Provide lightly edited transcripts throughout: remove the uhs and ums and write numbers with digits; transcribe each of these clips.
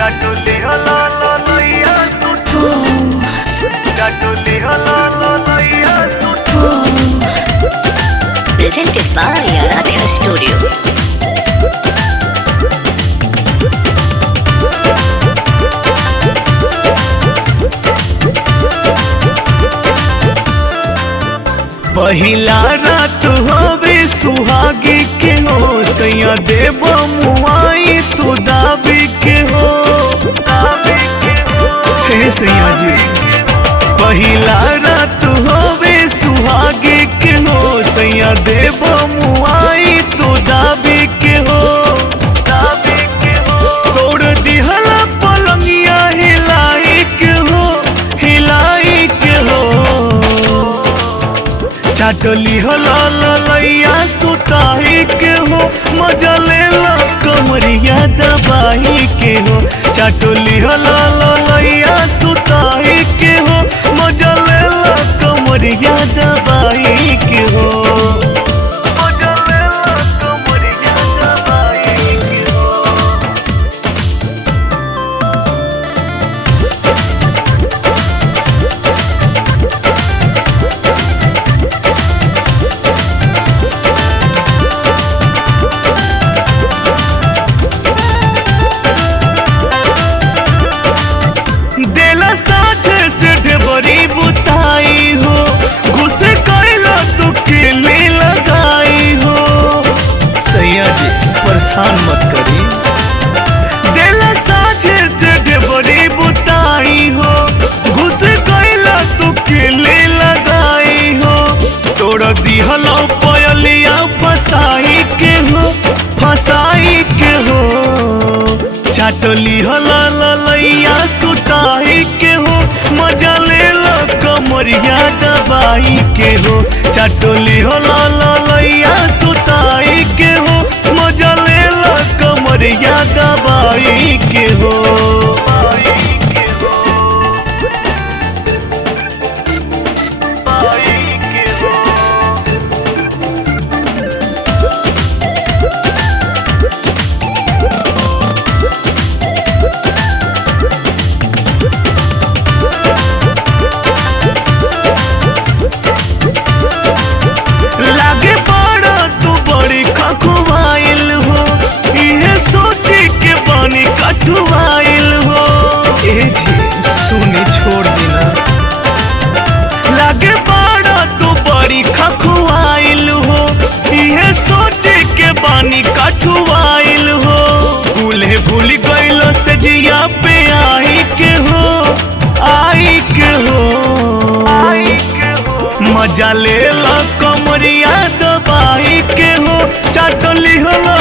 चाटुली हला लइया तू चाटुली हला लइया तू। Presented by Aradhya Studio. पहिला रात हवे सुहागी के हो सैया देव मुआई तू दाबी के हो हे सैया जी। पहिला रात हवे सुहागी के हो सैया देव मुआई तू दाबी के हो तोड़ दिहला पलंगिया हिलाई के हो चाटली हला लइया सुताई के हो मजा लेला कमरिया दबाई के हो चाटली हला लइया सुताई के हो मजा लेला कमरिया दबाई के हो मजा लेला कमरिया दबाई के हो। देला साझे से ढेबरी बुताई हो घुसे कैला तू केले लगाई हो सैया जी परेशान मत करी। देला साझे से ढेबरी बुताई हो घुसे कैला तू केले लगाई हो तोड़ दिहलो पयलिया फसाई के हो चाटली हला लइया सुताई के हो मजा लेला कमरिया दबाई के हो चाटली हला लइया सुताई के हो मजा लेला कमरिया दबाई के हो। लागे बड़ा तू बड़ी खखुआइल हो इहे सोची के पानी कठुआइल हो ए जी सुनी छोड़ देना। लागे बड़ा तू बड़ी खखुआइल हो इहे सोची के पानी कठुआइल हो भूले भूल गइल से जिया पे आई के हो मजा लेला कमरिया दबाई के हो चाटली हला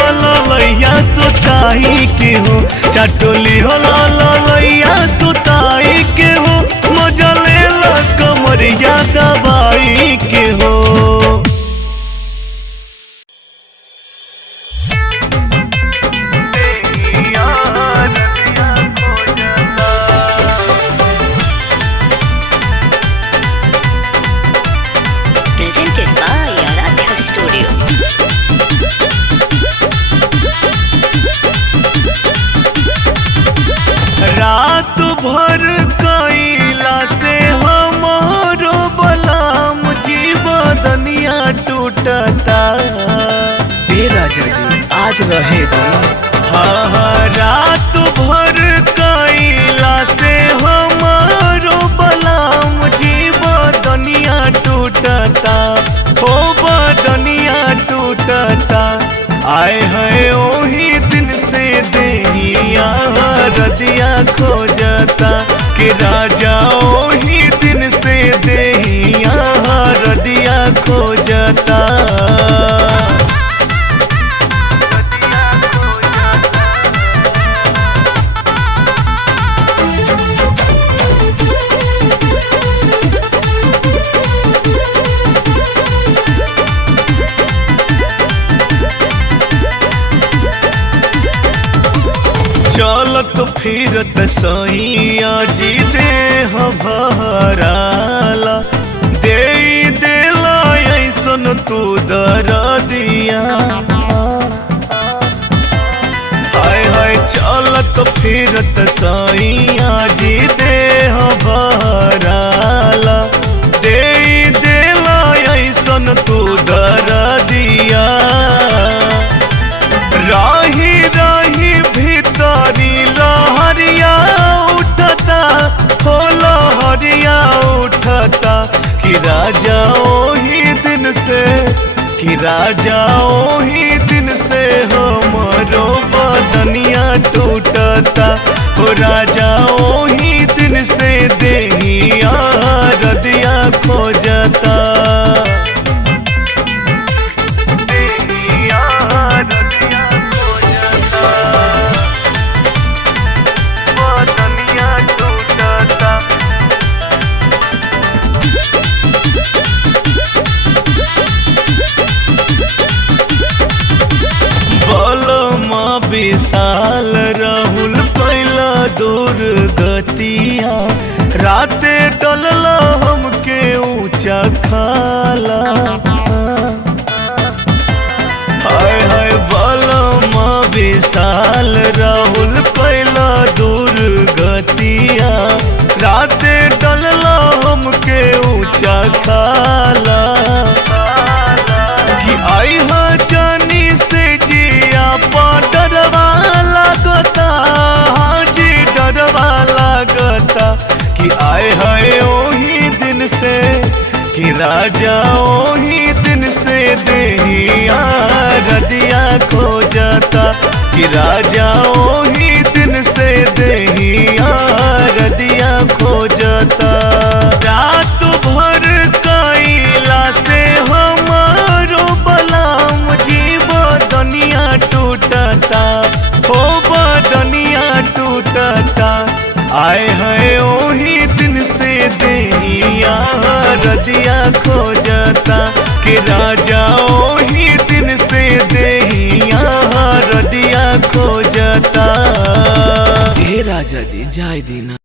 लइया सुताई के हो चाटली हला लइया सुताई के हो मजा लेला कमरिया दबाई के हो। Presented by Aradhya Studio. रात भर कैला से हमारो बलाम जीवदनिया टूटता हे राजा जी आज रहे दो। हाँ रात भर कैला से हमारो बलाम जीवदनिया टूटता हो बदनिया टूटता आए है ओही दिन से देहिया रजिया खोजता कि राजा ओही दिन से देहिया रजिया खोजता। चलत फिरत सैया जी देह भराला दे देला ऐसन तू दरदिया हाय हाय चलत तो फिरत सैया जी देह बहराला दे देला ऐसन तू दरदिया राही राही भीतरी लहरिया उठता हो लहरिया उठता कि राजा ओही दिन से कि राजा ओही दिन से हमरो बदनिया टूटता हो राजा ओही दिन से देहिया रदिया खोजता देहिया रदिया खोजता बदनिया टूटता बलमा विशाल राहुल कैला दूर गतिया राते डलला हमके ऊंचा खाला हाय हाय बलमा विशाल राहुल कैला दूर गतिया राते डलला हमके ऊंचा खाला कि आई हा जानी से जिया पा डरवा लागता हाजी डरवा लागता कि आए हाय ओही दिन से कि राजा ओही दिन से देहिया रदिया खोजता कि राजा ओही दिन से देहिया रदिया खोजता रात भर कैला से हमारो बलाम जी बदनिया टूटता हो बदनिया टूटता आए हैं ओही दिन से देहिया रदिया खोजता कि राजा ओही दिन से देहिया रदिया खोजता हे राजा जी जाय दीना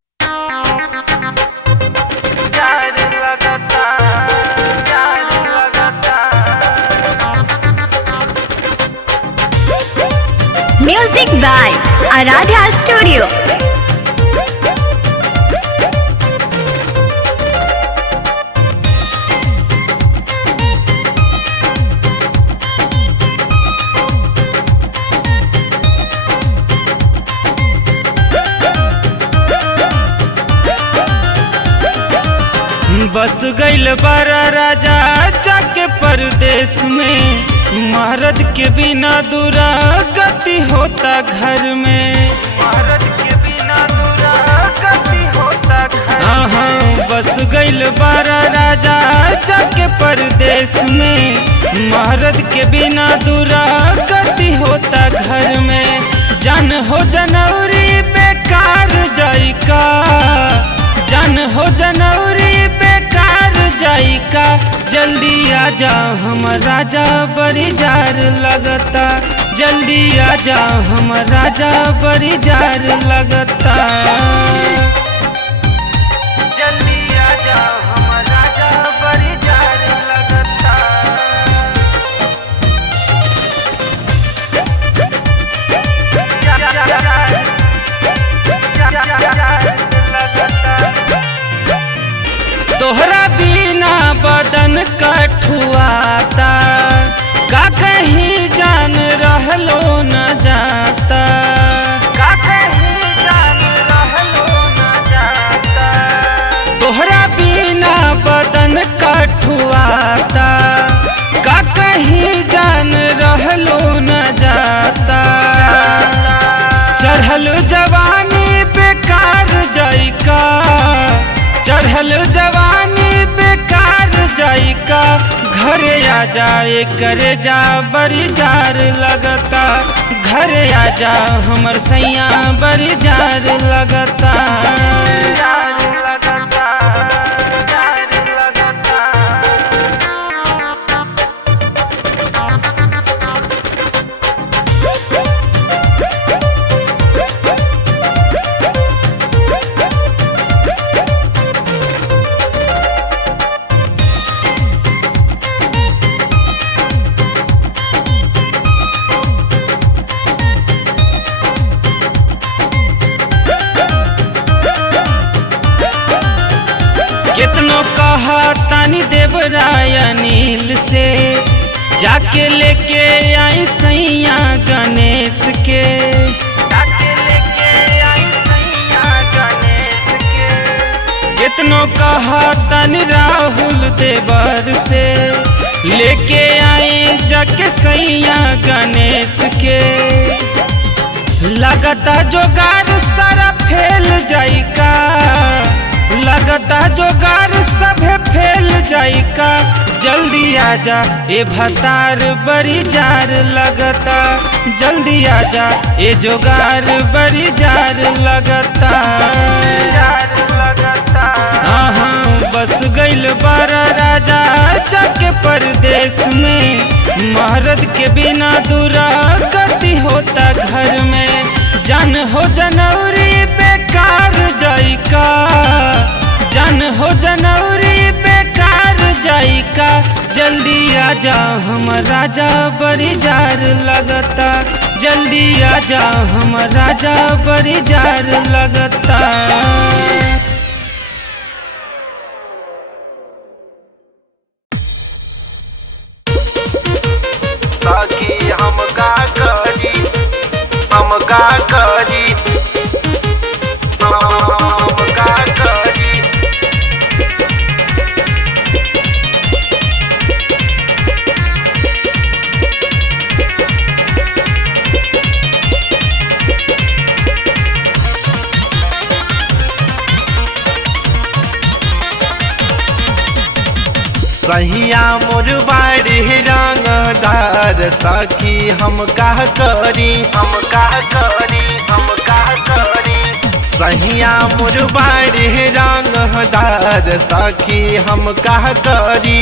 Music by Aradhya Studio. बस गइल बारा राजा जाके परदेश में महारत के बिना दूरा गति होता घर में महारत के बिना दूरा गति होता घर में बस गइल बारा राजा जाके परदेश में महारत के बिना दूरा गति होता घर में जान हो जनवरी बेकार जाई का जान हो जनवरी बेकार जाई का जल्दी आजा हमर राजा बड़ी जार लगता जल्दी आजा हमर राजा बड़ी जार लगता जल्दी आजा हमर राजा बड़ी जार लगता तोहरा बिना बदन कठुआता का कहीं जान रहलो न जाता का कहीं जान रहलो न जाता तोहरा बिना बदन कठुआता का कहीं जान रहलो न जाता चढ़ल जवानी बेकार जाई का चढ़ल जवानी बेकार जाई का घरे आ जाए करे जा बड़ी जार लगता घरे आ जा हमर सैया बड़ी जार लगता जार लगता जार लगता कहा तानी देवराय नील से, जाके लेके आई सैया गणेश के, जाके लेके आई सैया गणेश के। कितनो कहा तानी राहुल देवर से, लेके आए जाके सैया गणेश के। लगता जोगार सारा फेल जाई का, लगता जोगार सभे फेल जाई का। जल्दी आजा ए भतार बड़ी जार लगता, जल्दी आजा ए जोगार बड़ी जार लगता। बस गइल बारा राजा जाके परदेश में, महारत के बिना दूरा गति होता घर में। जान हो जनवरी बेकार जाई का, जान हो जनवरी बेकार जाई का। जल्दी आजा हम राजा बड़ी जार लगता, जल्दी आजा हम राजा बड़ी जार लगता। ताकि हम का करी, हम का करी, हम का करी। सहिया मोर बाड़ी रंगदार, सखी हम का करी, हम का करी, हम का करी। सहिया मोर बाड़ी रंगदार, सखी हम का करी।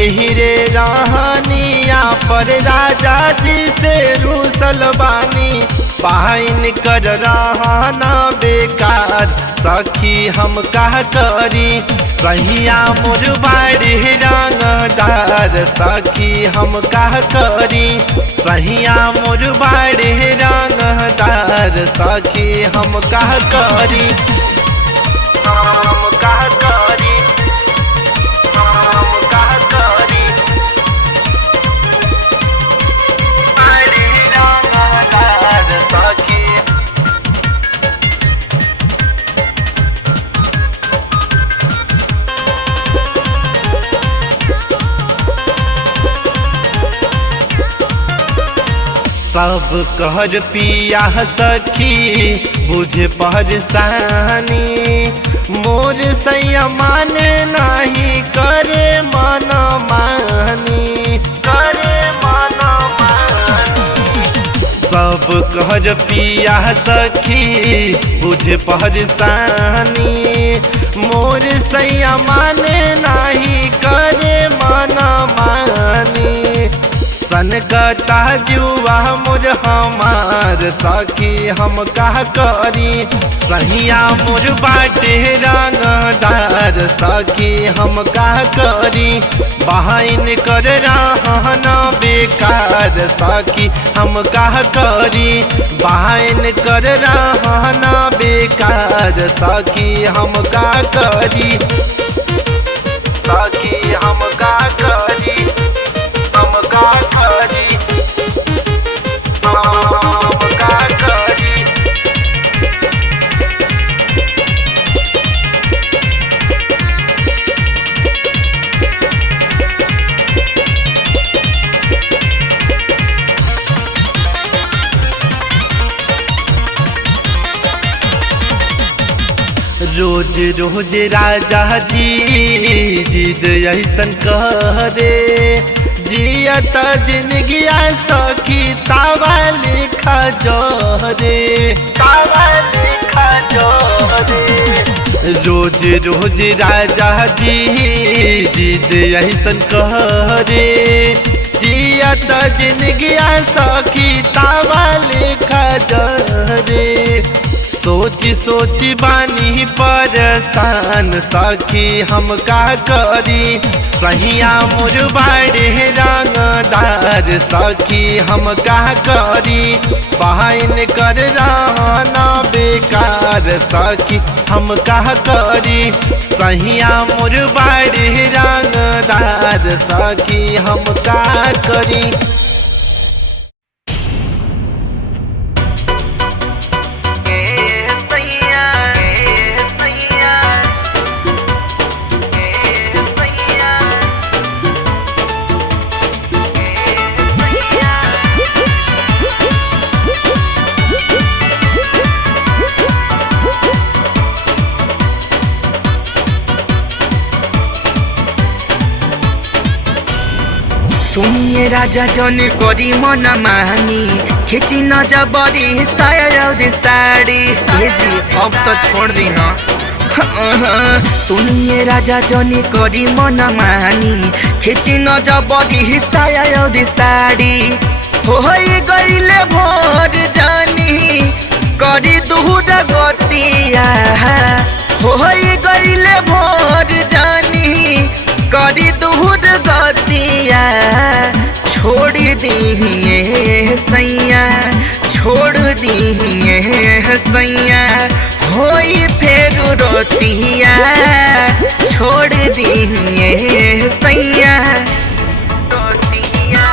एही रे रहनिया पर राजा जी से रूसल बानी, पाइन कर रहना बेकार, सखी हम का करी। सहिया मोर बाड़ी रंगदार, सखी हम का करी। सहिया मोर बाड़ी रंगदार, सखी हम का करी, हम का करी, हम का करी। बाड़ी रंगदार, सखी सब कहर पिया सखी बुझे परेशानी, मोर सैया माने नहीं करे मन मानी, करे मन मानी। सब कहर पिया सखी बुझे परेशानी, मोर सैया माने नहीं करे मन मानी। सनकता जुआ मोर हमार, सखी हम का करी। सहिया मोर बाटे रंगदार, सखी हम का करी। बहाइन कर रहना बेकार, सखी हम का करी। बहाइन कर रहना बेकार, सखी हम का करी, सखी हम का करी, हम का करी, हम का करी। रोज रोज राजा जी जिद ऐसन करे, जियत जिंदगिया सखी तावा लिखा जोरे, तावा लिखा जोरे। रोज रोज राजा जी जिद ऐसन करे, जियत जिंदगिया सखी तावा लिखा जोरे। सोच सोची सोची बानी परेशान सखी हम का करी सहिया मोर बाड़े रंगदार सखी हम का करी बहन कर रहना बेकार सखी हम का करी सहिया मोर बाड़े रंगदार सखी हम का करी। सुनिए राजा जन करी मन मानी खिची न जबरी साया और साड़ी भेजी अब तो छोड़ दी ना। सुनिए राजा जन करी मन मानी खिची न जबरी साया और साड़ी हो गईले भोर जानी करी दूर गतिया हो गईले भोर जानी करी दूर गतिया छोड़ दिए सैया छोड़ दिए सैया होई फेर रोतिया छोड़ दिए सैया रोतिया।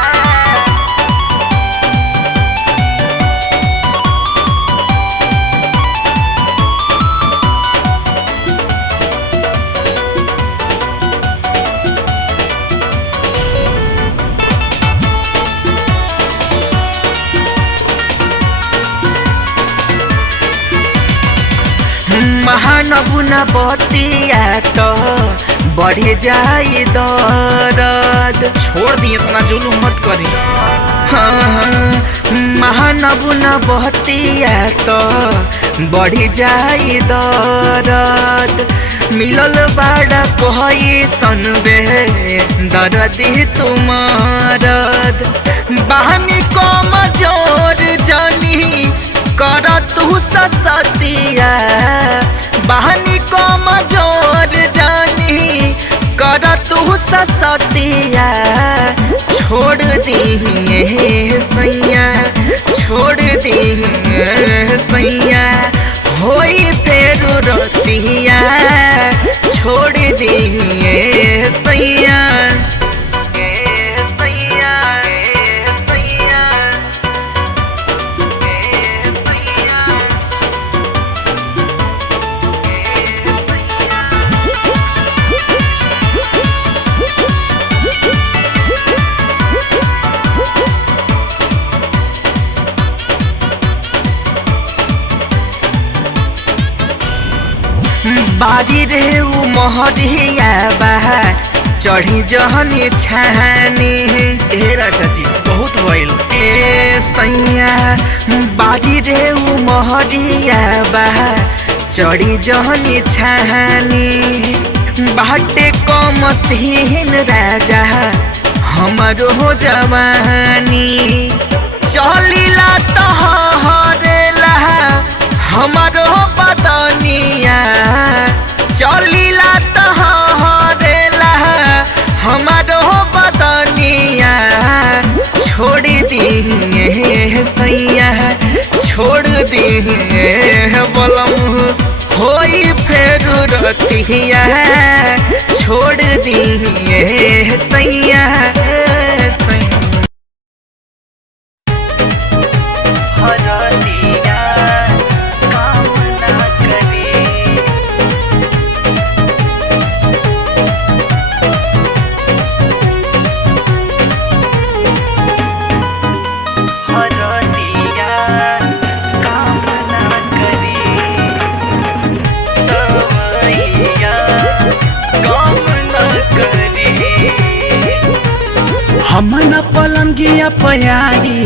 महानबुना बतिया तो बढ़े जाए दर्द छोड़ दी इतना जुलूम मत करी। हाँ महानबुना बतिया तो बढ़े जाए दर्द मिलल बाड़ा कोई सनबे दर्दी तुम्हारद बहानी कम जोर जानी कर तू सतिया बहानी कम जोर जानी कर तू सतिया छोड़ दिए सैया छोड़ दिए सैया होई फेर रोतिया छोड़ दिए सैया। बारी रे उ मोहरिया बहा चढ़ी जहनी छानी ए राजा जी बहुत भइल ए सैया बारी रे उ मोहरिया बहा चढ़ी जहनी छानी बाटे कम सीन राजा हमरो हो जवानी चलिला तो हरेला हमारो बदनिया चलिला तो हरेला हमारो बदनिया छोड़ दिए सैया छोड़ दिए बलम होई फेर रतिया छोड़ दिए सैया हमन पलंगिया पयाई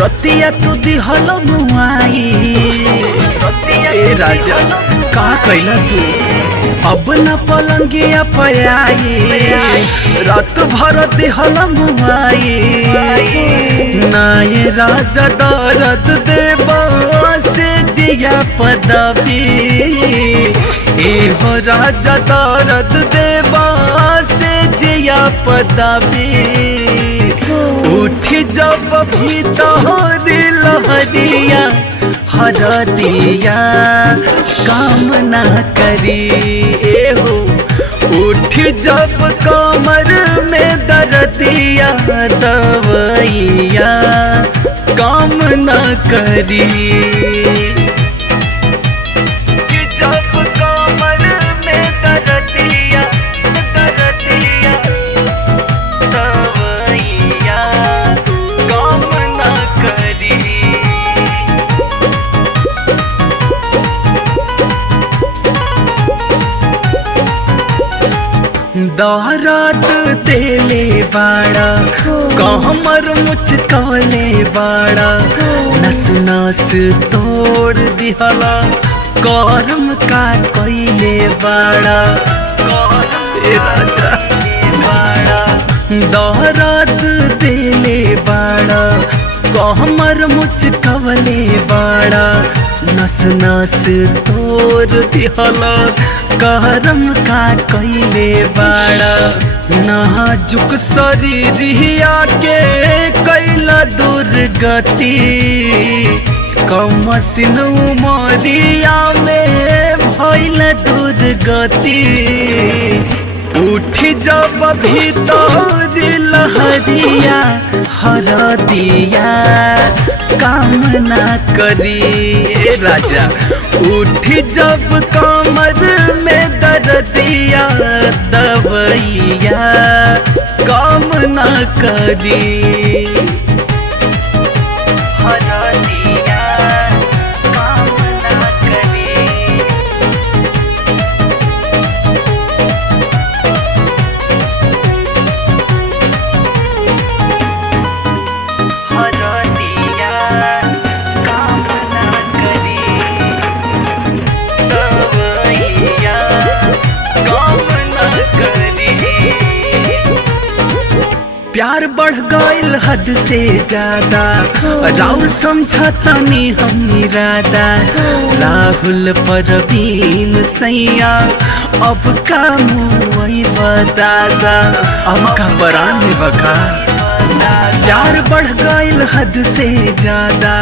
रतिया तू दिहल मुआई ए राजा का कैला तू अब न पलंगिया पयाई रात भर दिहल मुआई ना ये राजा दर्द देव से जी जिया पदवी एहो राजा दर्द देवा से जिया पदवी उठ जब भीतर लहरिया हरदिया काम ना करी एहो उठ जब कमर में दर्दिया दवैया काम न करी जब कमर में दर्दिया दवैया काम न करी दौरात देले बाड़ा कहमर मुचकले बाड़ा नस नस तोड़ दिहला करम का कइले बाड़ा राजा दौरात देले बाड़ा कहमर मुचकले बाड़ा नस नस तोड़ दिहला करम का कइले बाड़ा नाजुक शरीरिया के कैला दुर्गति कमसिन उमरिया में भइल दुर्गति उठ जब भीतर लहरिया हरदिया काम ना करी राजा उठ जब कमर में दर्दिया दवैया काम ना करी हरदिया काम ना करी प्यार बढ़ गइल हद से ज्यादा राउर समझतानी हम इरादा राहुल परवीन सैया अब का मुई बतादा अब का परान में बका प्यार बढ़ गइल हद से ज्यादा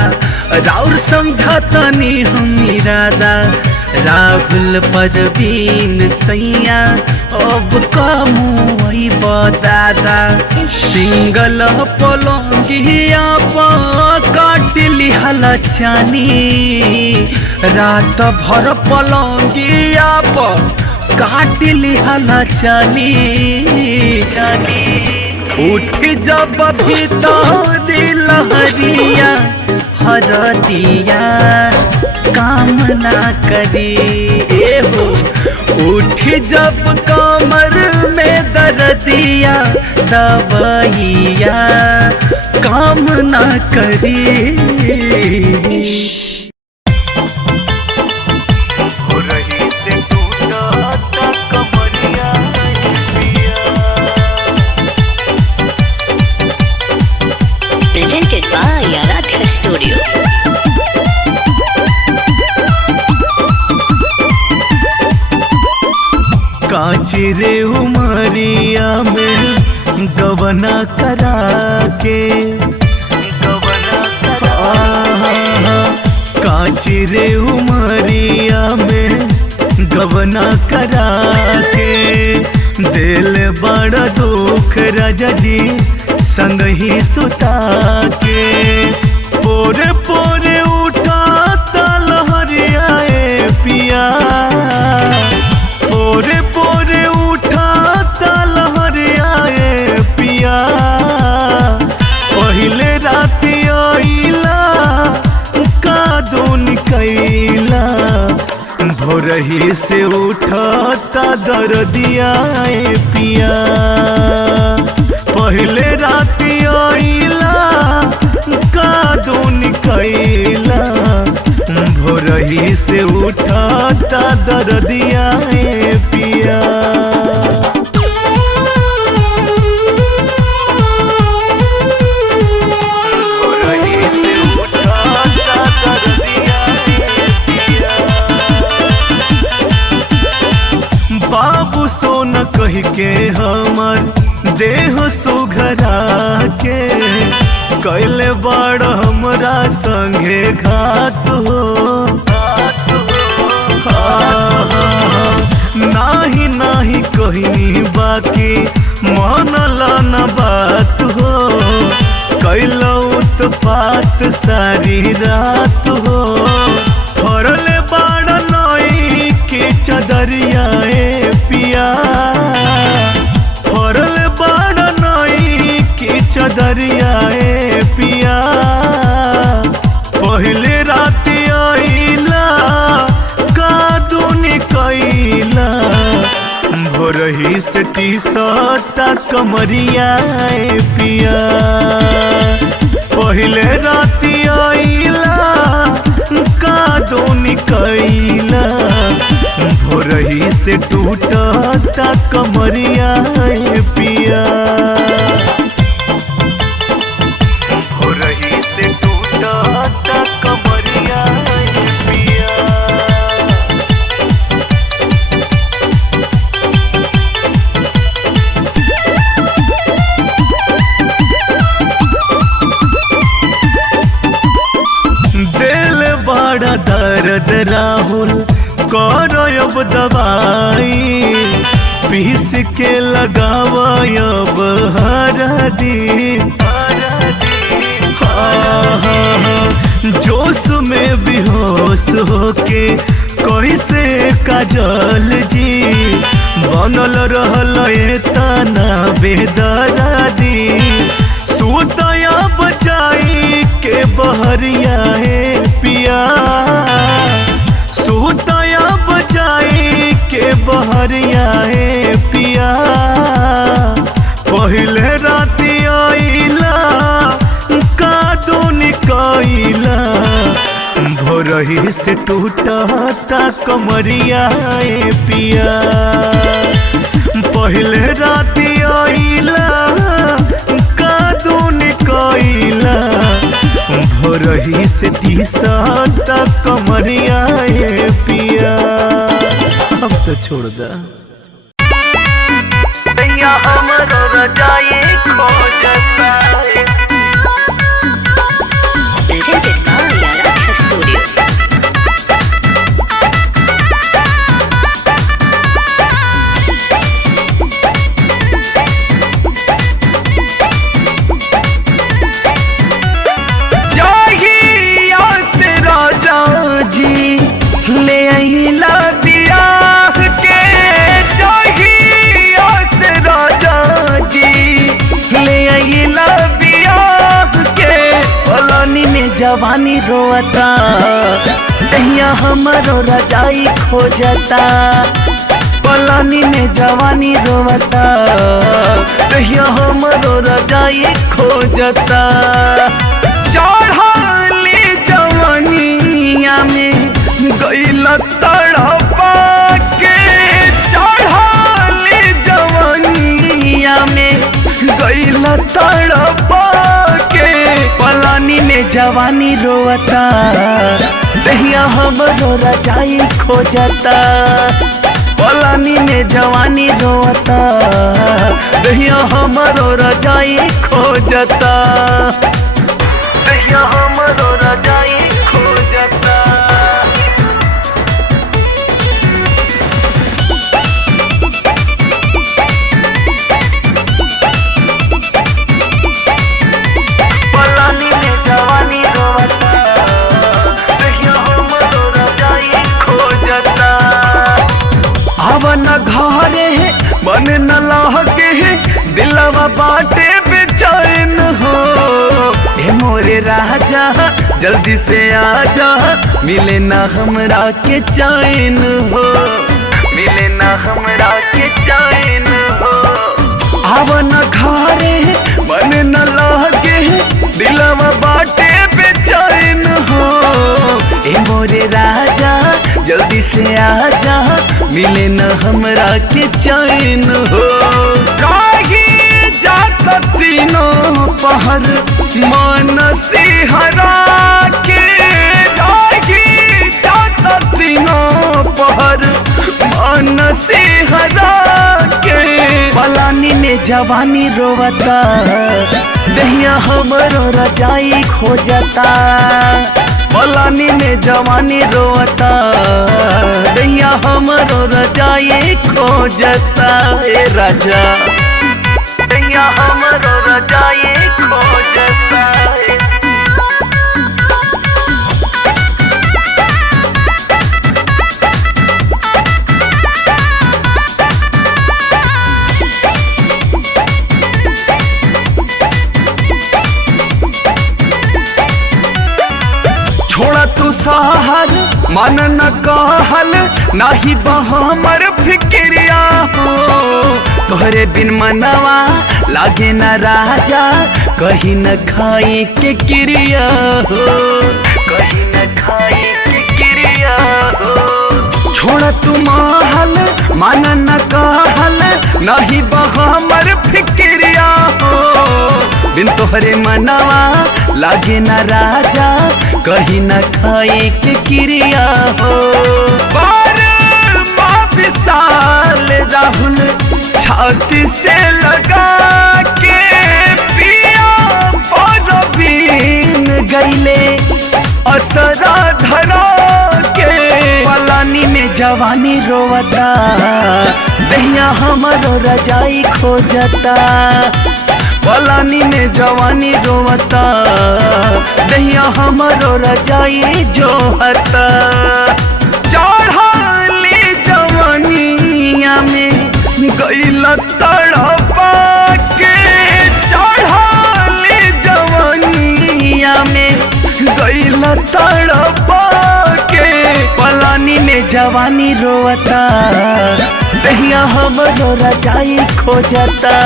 राउर समझतानी हम इरादा राहुल परवीन सैया अब का मुई बतादा सिंगल पलंगिया काट लिहला चानी रात भर पलंगिया काट लिहला चानी उठ जब भीतर लहरिया हरदिया काम ना करी एहो उठ जब कमर में दर्दिया दवैया काम ना करी Presented by Aradhya Studio. कांची रे उमरिया में गवना करा के कांची रे उमरिया में गवना करा के दिल बड़ा दुख राजा जी संग ही सुता के पोरे पोरे उठा लहरिया पिया पोरे पोरे उठा लहरिया पिया पहले रात आइला का दोन कैला भोरही से उठता दर्दिया पिया पहले रात आइला का दोन कैला भोरही से उठता दर्दिया पिया भोरही से उठता दर्दिया के हमर देह सुघरा के कैले बड़ हमरा संगे घात हो। नाही नाही कहनी बाकी मनला न बात हो, कैलो उत्पात सारी रात हो। फरले बाड़ नई के चदरिया पिया, फरले बाड़ नई के चदरिया पिया। पहले रात आइला कादूनी कैला, भोरही से टी-शर्ट कमरिया पिया। पहले रात आइला कादूनी कैला, भोरही से टूटता कमरिया पिया। भोरही से टूटता कमरिया पिया। दिल बड़ा दर्द राहुल कर अब दवाई, पीस के लगाव अब हरदी। जोश में बेहोश होके कैसे काजल जी बनल रहल तना बेदरादी। सुतया बचाई के बहरिया पिया, सुतया बचाई के बहरिया पिया। पहले रात आइला कादूनी कैला, भोरही से टूटता कमरिया पिया। पहले रात आइला कादूनी कैला, भोरही से टी-शर्ट कमरिया पिया। अब तो छोड़ दा हमरो रजाई खोजता है। Presented by Aradhya Studio. ले अहिला बियाह के, जहिया से राजा जी ले अहिला बियाह के। पलानी में जवानी रोता, तहिया हमरो रजाई खोजता। पलानी में जवानी रोता, तहिया हमरो रजाई खोजता। चढ़ाली जवानिया में गईला तड़पा के, चढ़ाली जवानिया में गईला तड़पा के। पलानी में जवानी रोता, दहिया हमरो रजाई खोजता। पलानी में जवानी रोता, दहिया हमरो रजाई खोजता। दहिया हमरो रजाई खोजता। पलानी में जवानी रोता, दहिया हमरो रजाई खोजता। न घरे मन न लहके दिलवा बाटे बेचैन हो। ए मोरे राजा जल्दी से आजा, मिले ना हमरा के चैन हो, मिले ना हमरा के चैन हो। आवन घरे मन न लहके दिलवा बाटे बेचैन हो। ए मोरे राजा जल्दी से आजा, मिले न हमरा के चैन हो। काही जात तीनों पहर मन सिहरा के, काही जात तीनों पहर मन सिहरा के। में जवानी रोवता, दहिया हमरो रजाई खोजता। पलानी में जवानी रोवता, दहिया हमरो रजाई खोजता। ए राजा दहिया हमरो रजाई खोजता। छोड़ा तू सहल मन न कहल, नाही हमर फिक्रिया हो। तोहरे बिन मनवा लागे न राजा, कहीं न खाई के क्रिया हो, कहीं न खाई के क्रिया हो। छोड़ा तू महल मन न कहल, नाही हमर फिक्रिया हो। बिन तोहरे मनवा लागे न राजा, कहीं न खाई के क्रिया हो। विशाल राहुल छाती से लगा के पिया परवीन गईले असरा धरा के। पलानी में जवानी रोवता, दहिया हमरो रजाई खोजता। पलानी में जवानी रोवता, दहिया हमरो रजाई जोहता। चढ़ाली जवानिया में गईल तड़पा के, चढ़ाली जवानिया में गईल तड़पा के। पलानी में जवानी रोवता, दहिया हमरो रजाई खोजता।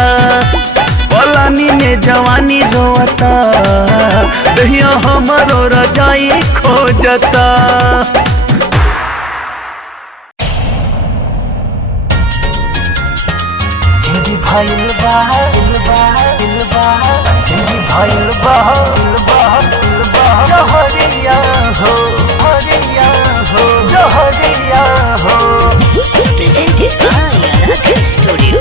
पलानी में जवानी रोवता, दहिया हमरो रजाई खोजता। जिंदगी भइल बा जहरिया हो, हरिया हो, जहरिया हो। Presented by Aradhya Studio.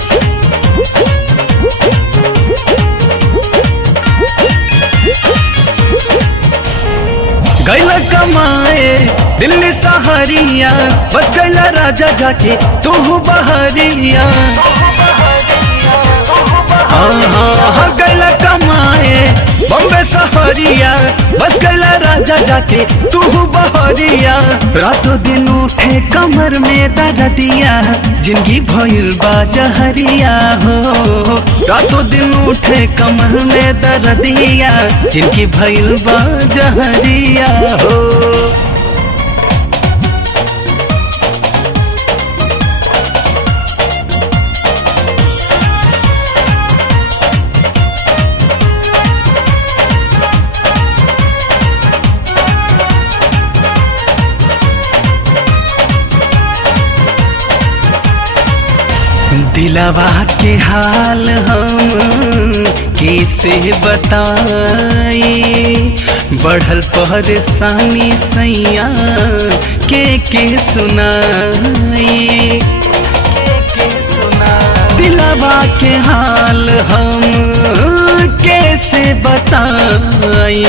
गैला कमाए दिल्ली सहरिया, बस गैला राजा जाके तू बहरिया। हाँ गैला कमाए बम्बे सहरिया, बस गैला राजा जाके तू बहरिया। रातों दिन उठे कमर में दर्दिया, जिंदगी भइल बा जहरिया हो। रातों दिन उठे कमर में दर्दिया, जिंदगी भइल बा जहरिया हो। दिलवा के हाल हम कैसे बताई, बढ़ल परेशानी सैया के सुनाई। दिलवा के हाल हम कैसे बताई,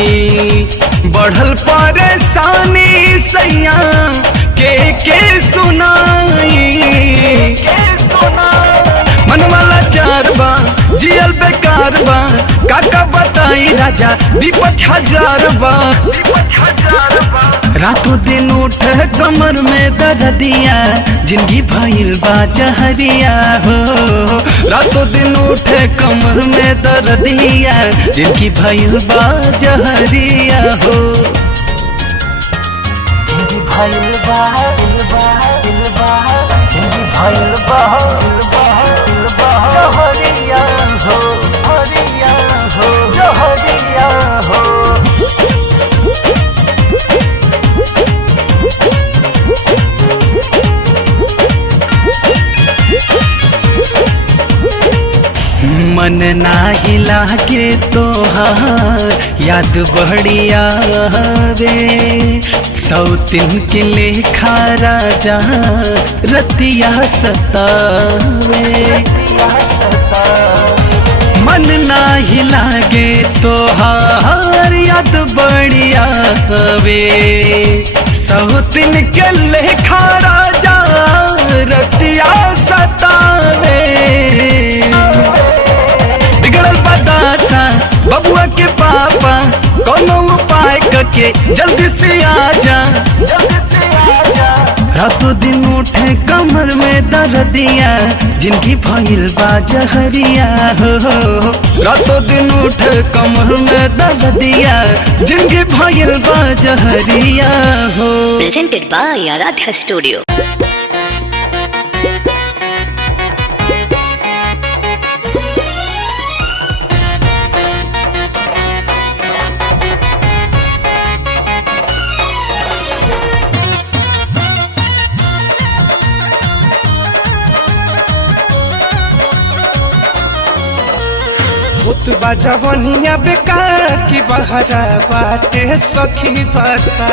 बढ़ल परेशानी सैया के सुनाई। मन वाला चार बा जियल बेकार बा, काका बताई राजा विपत हजार बा। रातों दिन उठ कमर में दर्दिया, जिंदगी भइल बा जहरिया हो। रातों दिन उठ कमर में दर्दिया, जिंदगी भइल बा जहरिया हो। जिंदगी भइल बा जहरिया हो, हरिया हो, जहरिया हो। मन नाही लागे तोहार याद बढ़िया वे, सौतिन के लेखा राजा रतिया सतावे। मन नाही लागे तोहार याद बढ़िया हवे सौतिन के लेखा राजा रतिया सतावे बिगड़ल बदासा बबुआ के पापा कोनो उपाय करके जल्दी से आजा रातों दिन उठे कमर में दर्दिया जिनकी भइल बा जहरिया हो रातों दिन उठे कमर में दर्दिया जिनकी भइल बा जहरिया हो। Presented by Aradhya Studio. भूत बजवनिया बेकार की बहरा बाटे सखी बता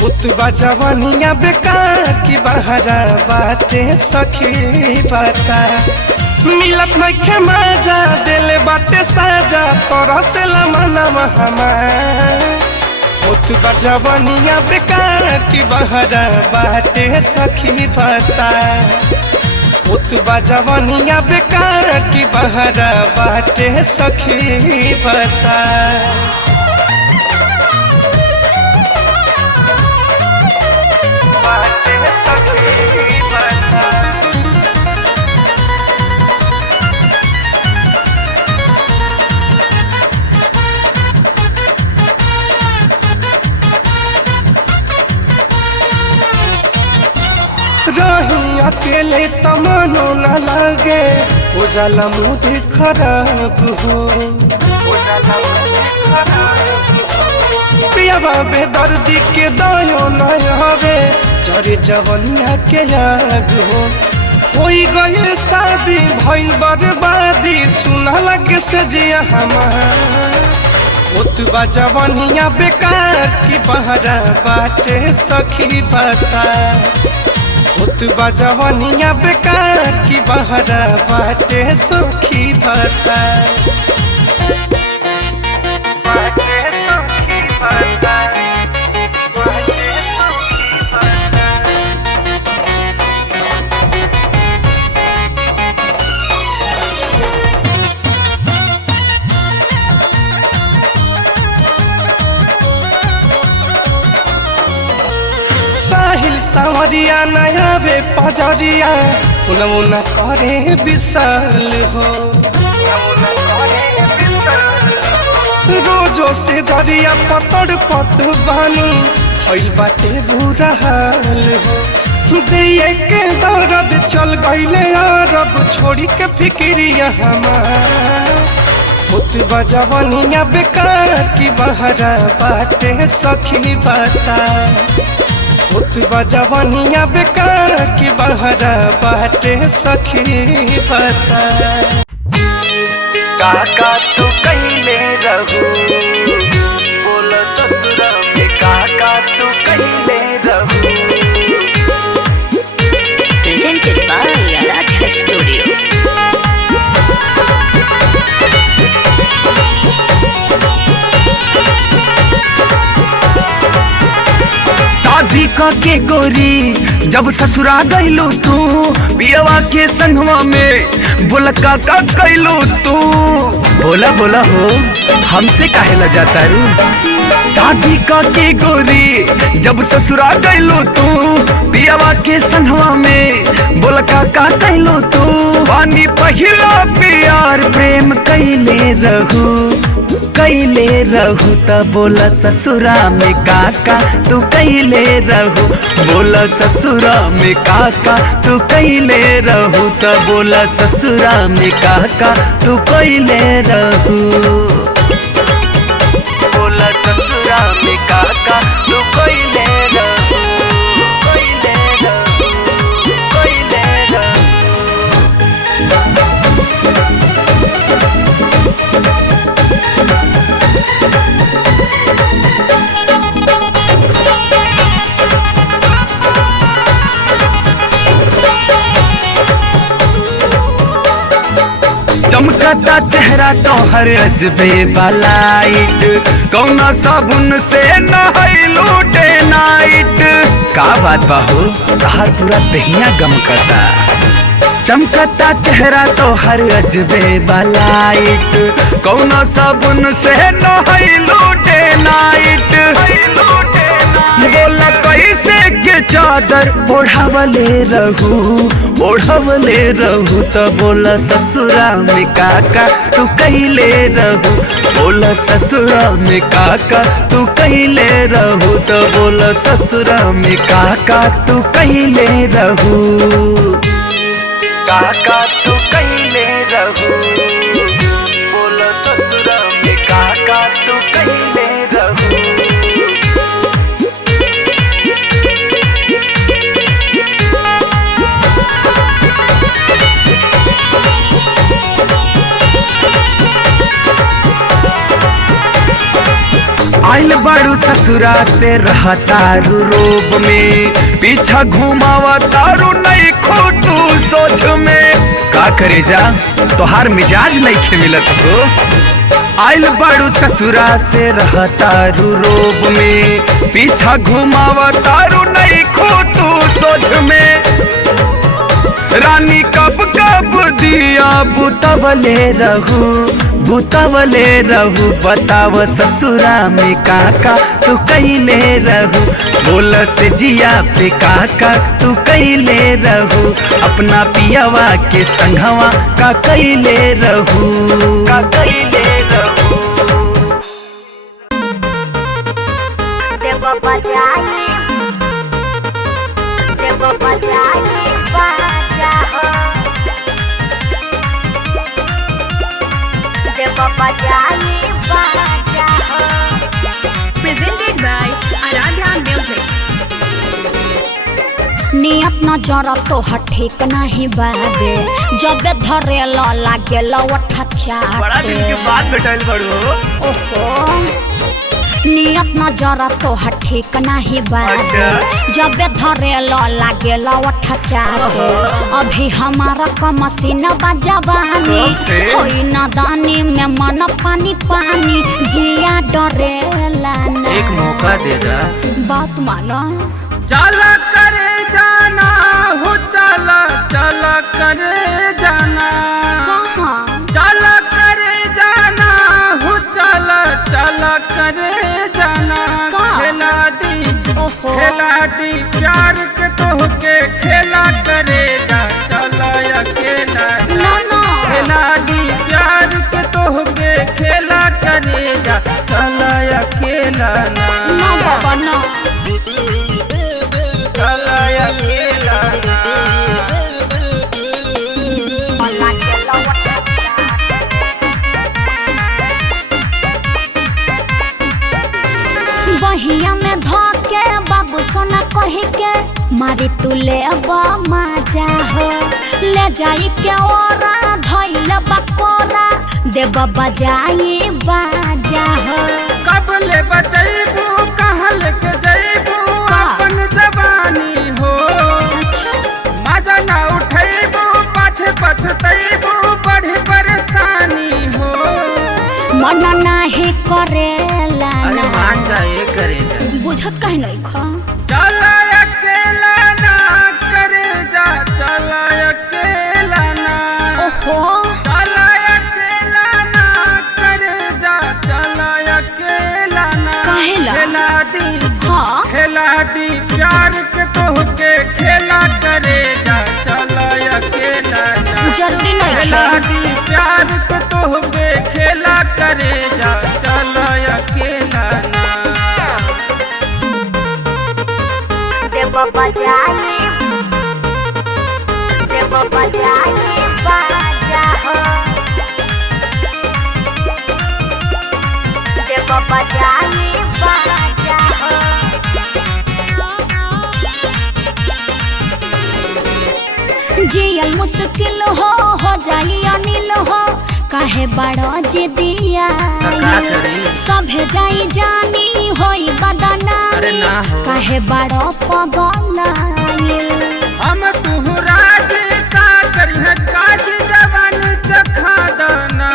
भूत बजवनिया बेकार की बहरा बाटे सखी बता मिलत नखे मजा दिले बाटे साजा तोरा से मनवा हमार भूत बजवनिया बेकार की बहरा बाटे सखी बता भूत बजवनिया बेकार की बहरा बाटे सखी बता बाटे सखी बता रही अकेले तमनो न लगे उजाला मूड खराब हो प्रियवा बेदर्दी के दयो न हवे चरे जवनिया के याद हो गई शादी भइल बर्बादी सुना लगे से जिया हमार भूत बजवनिया बेकार की बहरा बाटे सखी बता भूत बजवनिया बेकार की बहरा बाटे सखी बता बाटे सखी बता बाटे सखी बता साहिल सावरिया नया वे पजरिया उन करे विशाल हो रोजो से जरिया पतड़ पत बानी भइल बाटे बुरा हाल हो दिए के दर्द चल गईले अरब छोड़ी के फिक्रिया हमार भूत बजवनिया बेकार की बहरा बाटे सखी बता भूत बजवनिया बेकार की बहरा बाटे सखी बता काका तू कहिले रहू बोल ससुरा में काका तू कहिले रहू। Presented by Aradhya Studio. शादी के गोरी जब ससुरा गईलू तू पियवा के संगवा में बोला काका कैलू तू बोला बोला हो हमसे काहे ल जाता रू शादी के गोरी जब ससुरा गईलू तू पियवा के संगवा में बोला काका कैलू तू पानी पहिला प्यार प्रेम कैले रहू त बोला ससुरा में काका तू कैले रहू बोला ससुरा में काका तू कैले रहू त बोला ससुरा में काका तू कैले रहू बोला ससुरा में काका तू कैले रहू कैले रहू कैले रहू। चमका चमकता चेहरा तोहर अजबे बालाइट, कौना साबुन से नहैलू डे नाइट। का बात बाहू तोहर पूरा दहिया गमकता, चमकता चेहरा तोहर अजबे बालाइट, कौना साबुन से नहैलू डे नाइट। बोला कैसे के चादर ओढ़ावले रहू तो बोला ससुरा में काका तू कैले रहू, बोला ससुरा में काका तू कैले रहू तो बोला ससुरा में काका तू कैले रहू, काका तू कैले रहू, बोला ससुरा में काका तू कैले रहू। आइल बारू ससुरा से रहतारू रोब में, पीछा घुमावा तारू नहीं खोटू सोच में। का करे जा तोहार मिजाज नहीं खे मिलत हो। आइल बारू ससुरा से रहतारू रोब में, पीछा घुमावा तारू नहीं खोटू सोच में। रानी कब कब दिया बुतवले रहू, बताव ससुरा में काका तू कैले रहू, बोल से जिया पे काका तू कैले रहू, अपना पियावा के संघवा का कैले रहू, का कैले रहू। Presented by Aradhya Music. नियत नजर तोहर ठीक नहीं बाबे, जब धरे लागे लवठा चाटे। बड़ा दिन के बाद बैठल बड़ो। ओहो नियत नजर तोहर ठीक नहीं बाबे, जब धरे लागे लवठा चाटे। अभी हमारा कमसीन बजवानी होई नादानी में मन पानी पानी, जिया डरेला ना। एक मौका दे दा, बात मानो। चला करे जाना हो, चला चला करे जाना, कहाँ चला करे जाना हो, चला चला करे जाना। ओहो। खेला दी प्यार के तोहके खेला करे जा, चला अकेला ना ना। खेला दी प्यार के तोहके खेला करे जा, चला अकेला ना बाबा ना। चला अकेला बहिया में धोके बाबू सोना कही के मारी तू ले मजा हो, ले जाई के ओरा धइल बकोरा देव बजाई बाजा हो। कब ले बचैबू कहल के जैबू अपन जवानी हो, मजा ना उठैबू पाछे पछतैबू बड़ी परेशानी हो। मन नाही करेला अरे मान जा ये करे जा, बुझत कहीं नहीं खा। चला अकेला ना करे जा, चला अकेला ना। ओहो चला अकेला ना करे जा, चला अकेला ना। काहेला? खेला दी हाँ खेला दी प्यार के तोहके खेला करे जा, चला अकेला ना। जरूरी नहीं खेला है। दी प्यार के तोहके खेला करे जा, चला अकेला ना। देव बजाई बाजा हो, देव बजाई बाजा हो। जियल मुश्किल हो जाई अनिल हो, काहे बड़ो जे दिया का करी? सभे जाई जानी होई बदना, अरे ना हो। काहे बड़ो पगलाइल। हम तुहराज का करिह काज जवान चखा दाना,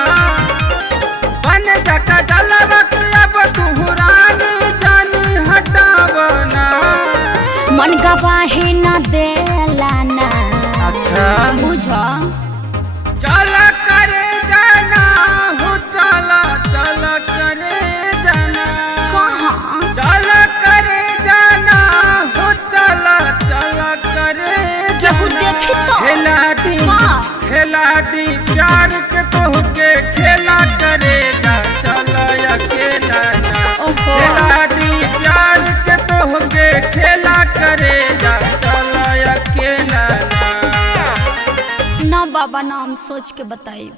बाबा नाम सोच के बताई।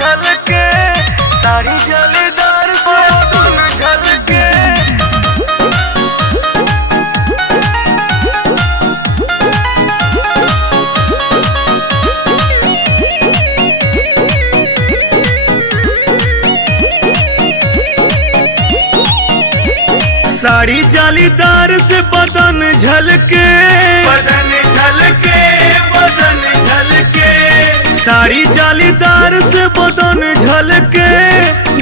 झलके साड़ी जलदार झलके साड़ी जालीदार से बदन झलके बदन झलके बदन झलके साड़ी जालीदार से बदन झलके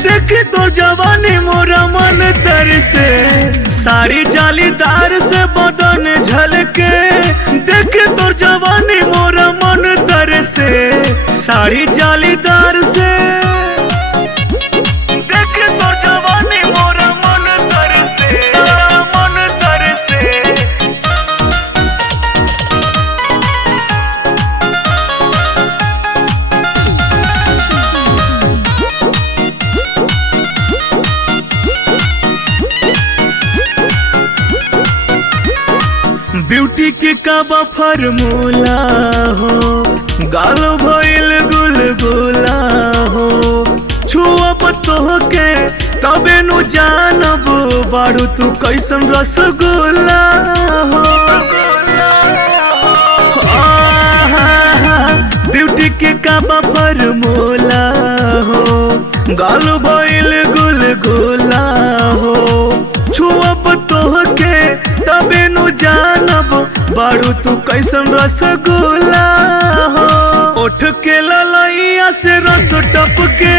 देखे तो जवानी मोरा मन तरसे साड़ी जालीदार से बदन झलके देखे तो जवानी मोरा मन तरसे साड़ी जालीदार से देखे तो जवानी मोरा मन तरसे मन तरसे। ब्यूटी के काबा फॉर्मूला हो गाल भइल गुलगुला हो छुअब तोहके तबे नु जानब बारू तू कैसन रसगुल्ला हो। ब्यूटी के काबा फॉर्मूला हो गाल भइल गुलगुला हो छुअब तोहके तबे नु जानब बारू तू कैसन रसगुल्ला हो। ओठ के ललैया से रस टपके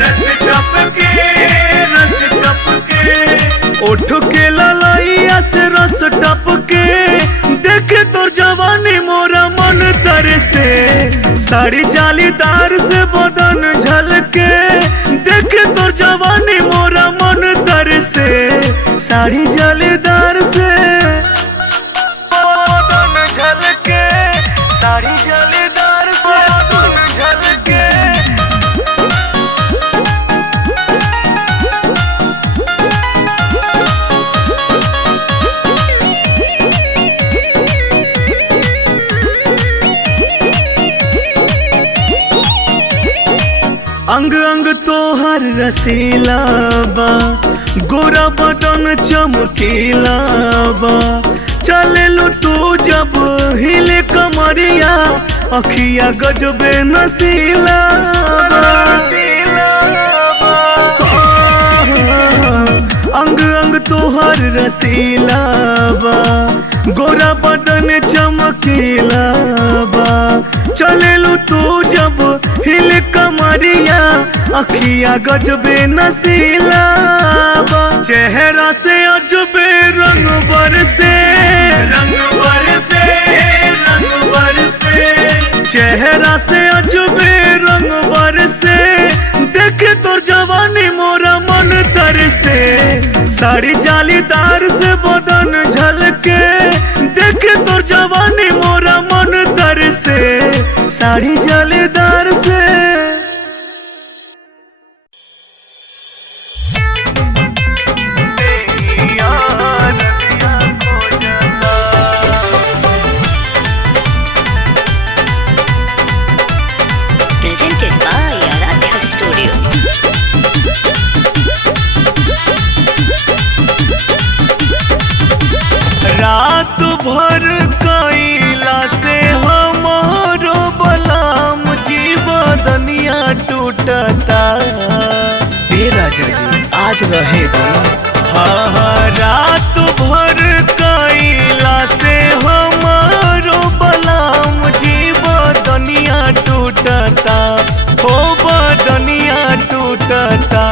रस टपके रस टपके ओठ के ललैया से रस टपके देखे तो जवानी मोरा मन तरसे साड़ी जालीदार से बदन झलके देखे तो जवानी मोरा मन तरसे साड़ी जालीदार से बदन झलके साड़ी जालीदार से बदन झलके। अंग अंग तोहर रसीला बा गोरा बदन चमकीला बा चले लो तू जब हिले कमरिया अखिया गजबे नसीला अंग अंग तोहर रसीला बा गोरा बदन चमकीला बा चले लो तू जब हिल कमरिया अखिया गजबे नसीला बा चेहरा से अजबे रंग बरसे रंग बरसे रंग बरसे चेहरा से अजबे रंग बरसे देखे तो जवानी मोरा मन तरसे साड़ी जालीदार से बदन झलके देखे तो जवानी मोरा मन तरसे साड़ी जालीदार से। Presented by Aradhya Studio. रात भर कैला से हमारो बलाम जीवदनिया टूटता हे राजा जी आज रहे दो। हाँ रात भर कैला से हमारो बलाम जीवदनिया टूटता हो बदनिया टूटता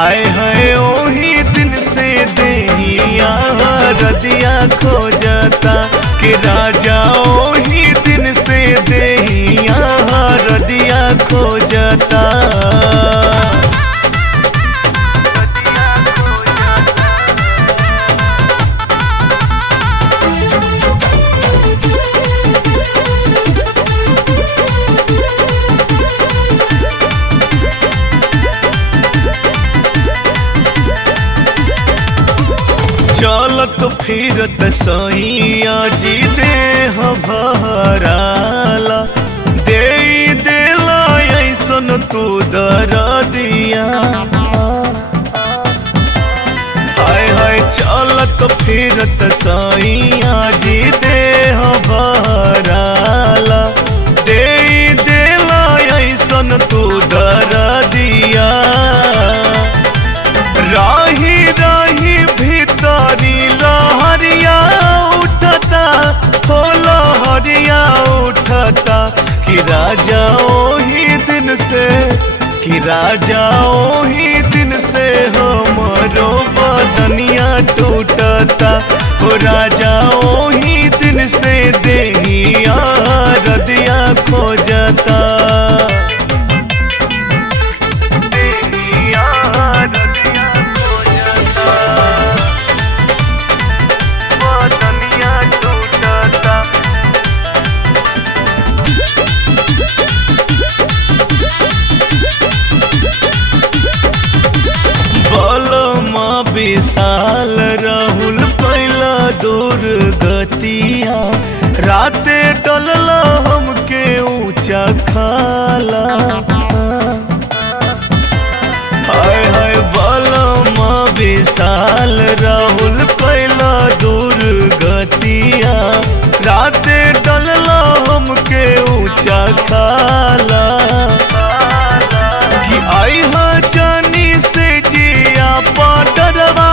आए है ओही दिन से देहिया रजिया खोजता कि राजा ओही दिन से देहिया रजिया खोजता। चल चलत फिरत सैया जी देह भराला दे देला ऐसन तू दरदिया हाय हाय चलत फिरत सैया जी देह भराला दे देला ऐसन तू दरदिया राही राही भीतरी लहरिया उठता हो लहरिया उठता कि राजा ओही दिन से कि राजा ओही दिन से हमरो बदनिया टूटता हो राजा ओही दिन से देहिया रदिया खोजता देहिया रदिया खोजता बदनिया टूटता बलमा विशाल राहुल पहिला दूर गतिया राते डलला हमके ऊंचा खाला हाय हाय बलमा विशाल राहुल पहिला दूर गतिया राते डलला हमके ऊंचा खाला कि आई हा जानी से जिया पा डरवा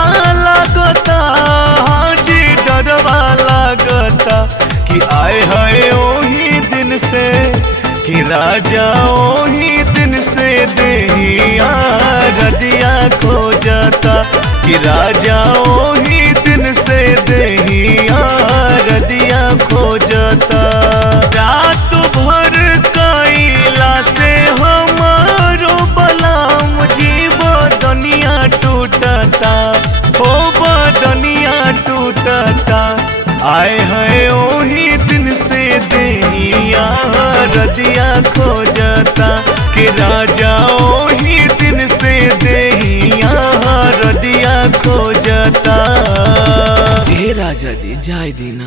लागता हाजी डरवा लागता कि आए हाय ओही दिन से कि राजा ओही दिन से देहिया रदिया खोजता कि राजा ओही दिन से देहिया रदिया खोजता रात भर कैला से हमारो बलाम जीव दुनिया टूटता हो बदनिया टूटता आए है ओही दिन से देहिया रदिया खोजता कि राजा ओही दिन से देहिया रदिया खोजता हे राजा जी जाय दीना।